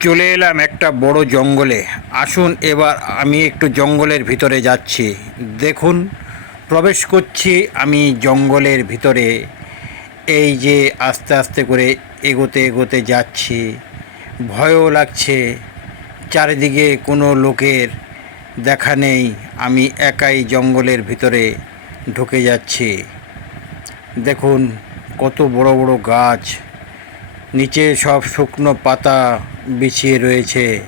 চলে এলাম একটা বড় জঙ্গলে। আসুন এবার আমি একটু জঙ্গলের ভিতরে যাচ্ছি। দেখুন, প্রবেশ করছি আমি জঙ্গলের ভিতরে। এই যে আস্তে আস্তে করে এগোতে এগোতে যাচ্ছি। ভয়ও লাগছে। চারিদিকে কোনো লোকের দেখা নেই। আমি একাই জঙ্গলের ভিতরে ঢুকে যাচ্ছি। দেখুন, কত বড় বড় গাছ। নিচে সব শুকনো পাতা বিছিয়ে রয়েছে।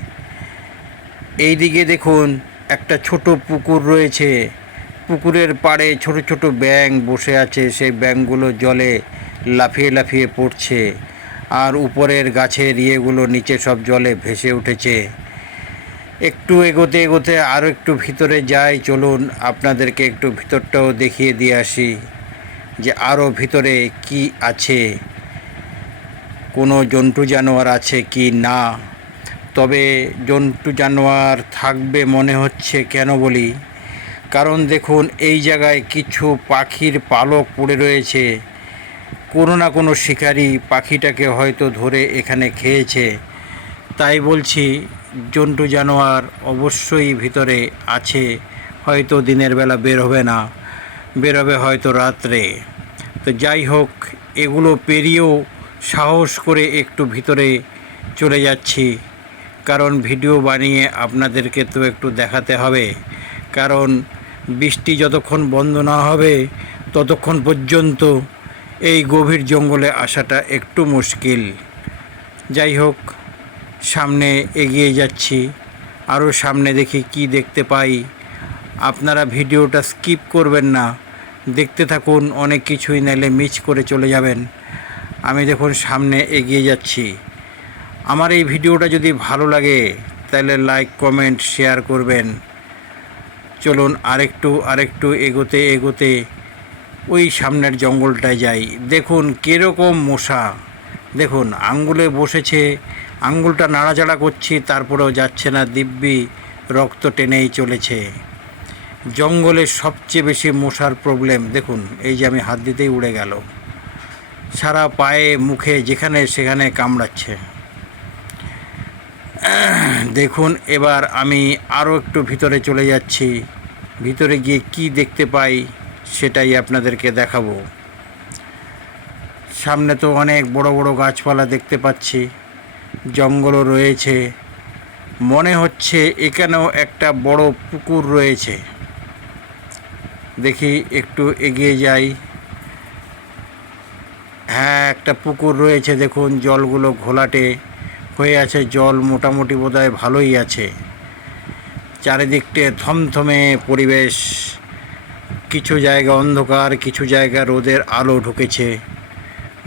এইদিকে দেখুন, একটা ছোট পুকুর রয়েছে। পুকুরের পাড়ে ছোট ছোট ব্যাঙ বসে আছে। সেই ব্যাঙগুলো জলে লাফিয়ে লাফিয়ে পড়ছে। আর উপরের গাছের ইয়েগুলো নিচে সব জলে ভেসে উঠেছে। একটু এগোতে এগোতে আরও একটু ভিতরে যাই। চলুন, আপনাদেরকে একটু ভিতরটাও দেখিয়ে দিয়ে আসি যে আরও ভিতরে কি আছে। কোনো জন্তু জানোয়ার আছে কি না? তবে জন্তু জানোয়ার থাকবে মনে হচ্ছে কেন বলি? কারণ দেখুন, এই জায়গায় কিছু পাখির পালক পড়ে রয়েছে। কোনো না কোনো শিকারি পাখিটাকে হয়তো ধরে এখানে খেয়েছে। তাই বলছি, জন্তু জানোয়ার অবশ্যই ভিতরে আছে। হয়তো দিনের বেলা বের হবে না বেরোবে হয়তো রাত্রে। তো যাই হোক, এগুলো পেরিয়েও সাহস করে একটু ভিতরে চলে যাচ্ছি। কারণ ভিডিও বানিয়ে আপনাদেরকে তো একটু দেখাতে হবে। কারণ বৃষ্টি যতক্ষণ বন্ধ না হবে, ততক্ষণ পর্যন্ত এই গভীর জঙ্গলে আসাটা একটু মুশকিল। যাই হোক, সামনে এগিয়ে যাচ্ছি। আরও সামনে দেখি কি দেখতে পাই। আপনারা ভিডিওটা স্কিপ করবেন না। দেখতে থাকুন, অনেক কিছুই নাইলে মিস করে চলে যাবেন। আমি দেখুন সামনে এগিয়ে যাচ্ছি। আমার এই ভিডিওটা যদি ভালো লাগে, তাহলে লাইক কমেন্ট শেয়ার করবেন। চলুন আরেকটু আরেকটু এগোতে এগোতে ওই সামনের জঙ্গলটায় যাই। দেখুন কীরকম মশা। দেখুন আঙ্গুলে বসেছে, আঙ্গুলটা নাড়াচাড়া করছি, তারপরেও যাচ্ছে না, দিব্যি রক্ত টেনেই চলেছে। জঙ্গলে সবচেয়ে বেশি মশার প্রবলেম দেখুন, এই যে আমি হাত দিতেই উড়ে গেল। সারা পায়ে, মুখে, যেখানে সেখানে কামড়াচ্ছে। দেখুন, এবার আমি আরও একটু ভিতরে চলে যাচ্ছি। ভিতরে গিয়ে কি দেখতে পাই সেটাই আপনাদেরকে দেখাবো। সামনে তো অনেক বড় বড় গাছপালা দেখতে পাচ্ছি। জঙ্গলও রয়েছে। মনে হচ্ছে এখানেও একটা বড় পুকুর রয়েছে। দেখি একটু এগিয়ে যাই। একটা পুকুর রয়েছে, দেখুন, জলগুলো ঘোলাটে হয়ে আছে, জল মোটামুটি বোধহয় ভালোই আছে। চারিদিকটে থমথমে পরিবেশ, কিছু জায়গা অন্ধকার, কিছু জায়গা রোদের আলো ঢুকেছে।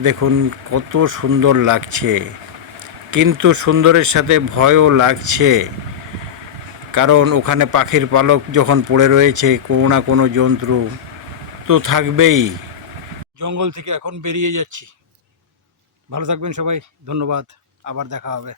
দেখুন, কত সুন্দর লাগছে। কিন্তু সুন্দরের সাথে ভয়ও লাগছে, কারণ ওখানে পাখির পালক যখন পড়ে রয়েছে, কোনো না কোনো জন্তু তো থাকবেই। জঙ্গল থেকে এখন বেরিয়ে যাচ্ছি। ভালো থাকবেন সবাই ধন্যবাদ আবার দেখা হবে।